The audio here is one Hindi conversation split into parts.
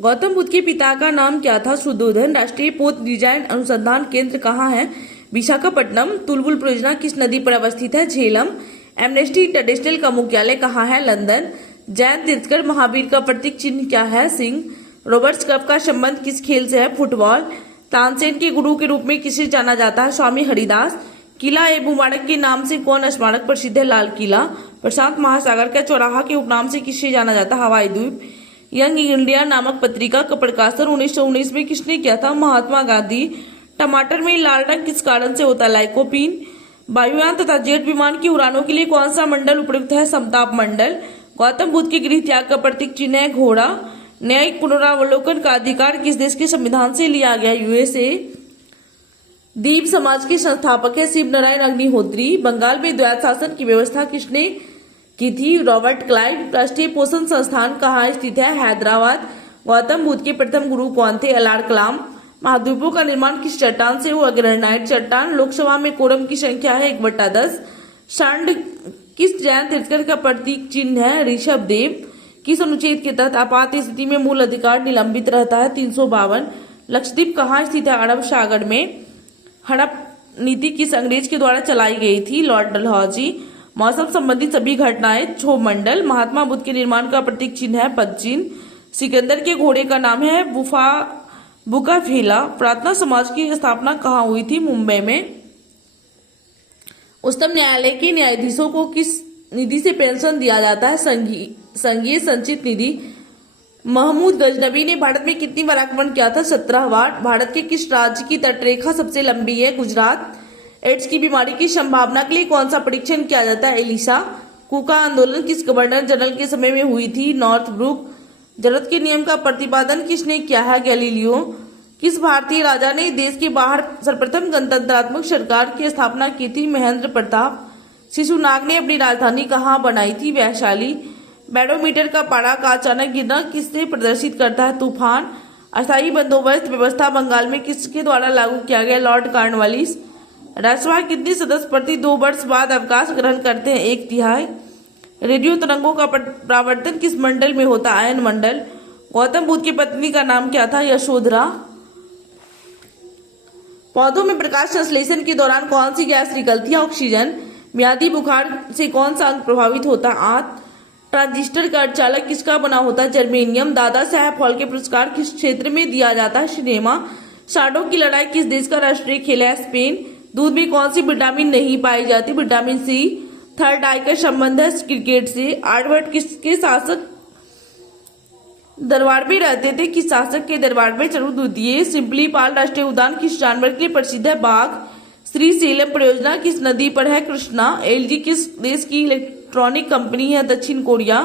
गौतम बुद्ध के पिता का नाम क्या था? शुद्धोधन। राष्ट्रीय पोत डिजाइन अनुसंधान केंद्र कहाँ है? विशाखापट्टनम। तुलबुल परियोजना किस नदी पर अवस्थित है? झेलम। एमनेस्टी इंटरनेशनल का मुख्यालय कहाँ है? लंदन। जैन तीर्थकर महावीर का प्रतीक चिन्ह क्या है? सिंह। रॉबर्ट्स कप का संबंध किस खेल से है? फुटबॉल। तानसेन के गुरु के रूप में किसे जाना जाता है? स्वामी हरिदास। किला ए मुबारक के नाम से कौन स्मारक प्रसिद्ध है? लाल किला। प्रशांत महासागर का चौराहा के उपनाम से किसे जाना जाता है? हवाई द्वीप। यंग इंडिया नामक पत्रिका का प्रकाशन 1919 में किसने किया था? महात्मा गांधी। टमाटर में लाल रंग किस कारण से होता है? लाइकोपीन। वायुयान तथा जेट विमान की उड़ानों के लिए कौन सा मंडल उपयुक्त है? समताप मंडल। गौतम बुद्ध के गृह त्याग का प्रतीक चिन्ह है घोड़ा। न्यायिक पुनरावलोकन का अधिकार किस देश के संविधान से लिया गया? यूएसए। दीप समाज के संस्थापक है शिव नारायण अग्निहोत्री। बंगाल में द्वैत शासन की व्यवस्था किसने की थी? Robert Clive. राष्ट्रीय पोषण संस्थान कहाँ स्थित है? हैदराबाद। गौतम बुद्ध के प्रथम गुरु कौन थे? अलार कलाम। महाद्वीपों का निर्माण किस चट्टान से हुआ? ग्रेनाइट चट्टान। लोकसभा में कोरम की संख्या है 1/10। षंड किस जैन तीर्थकर का प्रतीक चिन्ह है? ऋषभ देव। किस अनुच्छेद के तहत आपात स्थिति में मूल अधिकार निलंबित रहता है? 352। लक्षद्वीप कहाँ स्थित है? अरब सागर में। हड़प नीति किस अंग्रेज के द्वारा चलाई गई थी? लॉर्ड डलहौजी। मौसम संबंधी सभी घटनाएं क्षोभ मंडल। महात्मा बुद्ध के निर्माण का प्रतीक चिन्ह है पद चिन्ह। सिकंदर के घोड़े का नाम है बुकाफेला। प्रार्थना समाज की स्थापना कहाँ हुई थी? मुंबई में। उच्चतम न्यायालय के न्यायाधीशों को किस निधि से पेंशन दिया जाता है? संघीय संचित निधि। महमूद गजनबी ने भारत में कितनी बार आक्रमण किया था? 17 बार। भारत के किस राज्य की तटरेखा सबसे लंबी है? गुजरात। एड्स की बीमारी की संभावना के लिए कौन सा परीक्षण किया जाता है? एलिसा। कुका आंदोलन किस गवर्नर जनरल के समय में हुई थी? नॉर्थब्रुक। जरूरत के नियम का प्रतिपादन किसने किया है? गैलीलियो। किस भारतीय राजा ने देश के बाहर सर्वप्रथम गणतंत्रात्मक सरकार की स्थापना की थी? महेंद्र प्रताप। शिशुनाग ने अपनी राजधानी कहाँ बनाई थी? वैशाली। बैरोमीटर का पारा का अचानक गिरना किससे प्रदर्शित करता है? तूफान। अस्थायी बंदोबस्त व्यवस्था बंगाल में किसके द्वारा लागू किया गया? Lord Cornwallis. राज्यसभा कितने सदस्य प्रति 2 वर्ष बाद अवकाश ग्रहण करते हैं? 1/3। रेडियो तरंगों का परावर्तन किस मंडल में होता है? आयन मंडल। गौतम बुद्ध की पत्नी का नाम क्या था? यशोधरा। पौधों में प्रकाश संश्लेषण के दौरान कौन सी गैस निकलती है? ऑक्सीजन। मियादी बुखार से कौन सा अंग प्रभावित होता है? आंत। ट्रांजिस्टर का अर्धचालक किसका बना होता है? जर्मेनियम। दादा साहेब फाल्के पुरस्कार किस क्षेत्र में दिया जाता है? सिनेमा। सांडों की लड़ाई किस देश का राष्ट्रीय खेल है? स्पेन। दूध में कौन सी विटामिन नहीं पाई जाती? Vitamin C. थर्ड आई का संबंध है क्रिकेट से। आर्यभट्ट किसके शासक दरबार में रहते थे? किस शासक के दरबार में? चरु द्वितीय। सिंपली पाल राष्ट्रीय उद्यान किस जानवर के लिए प्रसिद्ध है? बाघ। श्री सेलम परियोजना किस नदी पर है? कृष्णा। एलजी किस देश की इलेक्ट्रॉनिक कंपनी है? दक्षिण कोरिया।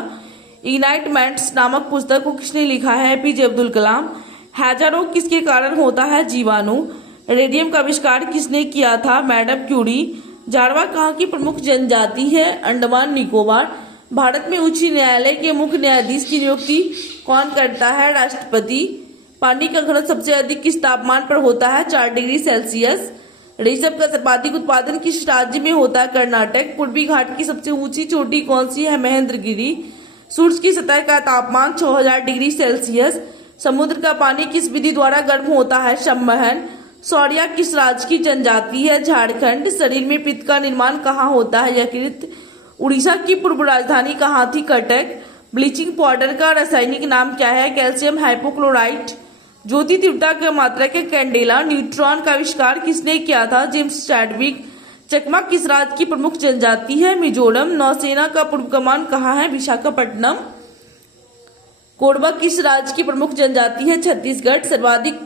इग्नाइटमेंट्स नामक पुस्तक को किसने लिखा है? एपीजे अब्दुल कलाम। हैजा रोग किसके कारण होता है? जीवाणु। रेडियम का आविष्कार किसने किया था? Madam Curie. जारवा कहाँ की प्रमुख जनजाति है? अंडमान निकोबार। भारत में उच्च न्यायालय के मुख्य न्यायाधीश की नियुक्ति कौन करता है? राष्ट्रपति। पानी का घनत्व सबसे अधिक किस तापमान पर होता है? 4 डिग्री सेल्सियस। रेशम का सर्वाधिक उत्पादन किस राज्य में होता है? कर्नाटक। पूर्वी घाट की सबसे ऊंची चोटी कौन सी है? महेंद्रगिरी। सूर्य की सतह का तापमान 6000 डिग्री सेल्सियस। समुद्र का पानी किस विधि द्वारा गर्म होता है? संवहन। सौरिया किस राज्य की जनजाति है? झारखंड। शरीर में पित्त का निर्माण कहाँ होता है? यकृत। उड़ीसा की पूर्व राजधानी कहाँ थी? कटक। ब्लीचिंग पाउडर का रासायनिक नाम क्या है? Calcium hypochlorite. ज्योति तीव्रता की मात्रा के कैंडेला। न्यूट्रॉन का आविष्कार किसने किया था? James Chadwick. चकमा किस राज्य की प्रमुख जनजाति है? मिजोरम। नौसेना का पूर्व कमान कहाँ है? विशाखापट्टनम। कोरबा किस राज्य की प्रमुख जनजाति है? छत्तीसगढ़। सर्वाधिक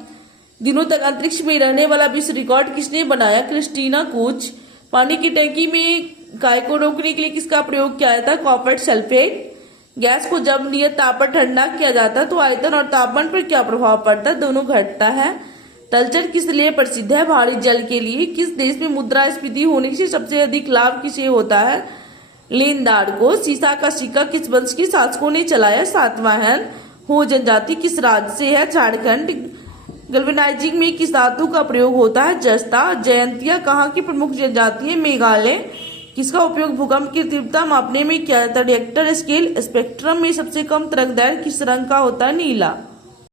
दिनों तक अंतरिक्ष में रहने वाला विश्व रिकॉर्ड किसने बनाया? Christina Koch. पानी की टंकी में गाय को रोकने के लिए किसका प्रयोग किया जाता है? Copper sulphate. गैस को जब नियत ताप पर ठंडा किया जाता है तो आयतन और तापमान पर क्या प्रभाव पड़ता है? दोनों घटता है। तलचर किस लिए प्रसिद्ध है? भारी जल के लिए। किस देश में मुद्रास्फीति होने से सबसे अधिक लाभ किसे होता है? लेनदार को। सीसा का सिक्का किस वंश के शासकों ने चलाया? सातवाहन। हो जनजाति किस राज्य से है? झारखंड। गैल्वेनाइजिंग में किस धातु का प्रयोग होता है? जस्ता। जयंतिया कहाँ की प्रमुख जनजाति है? मेघालय। किसका उपयोग भूकंप की तीव्रता मापने में किया जाता है? Richter scale. स्पेक्ट्रम में सबसे कम तरंग दैर्घ्य किस रंग का होता है? नीला।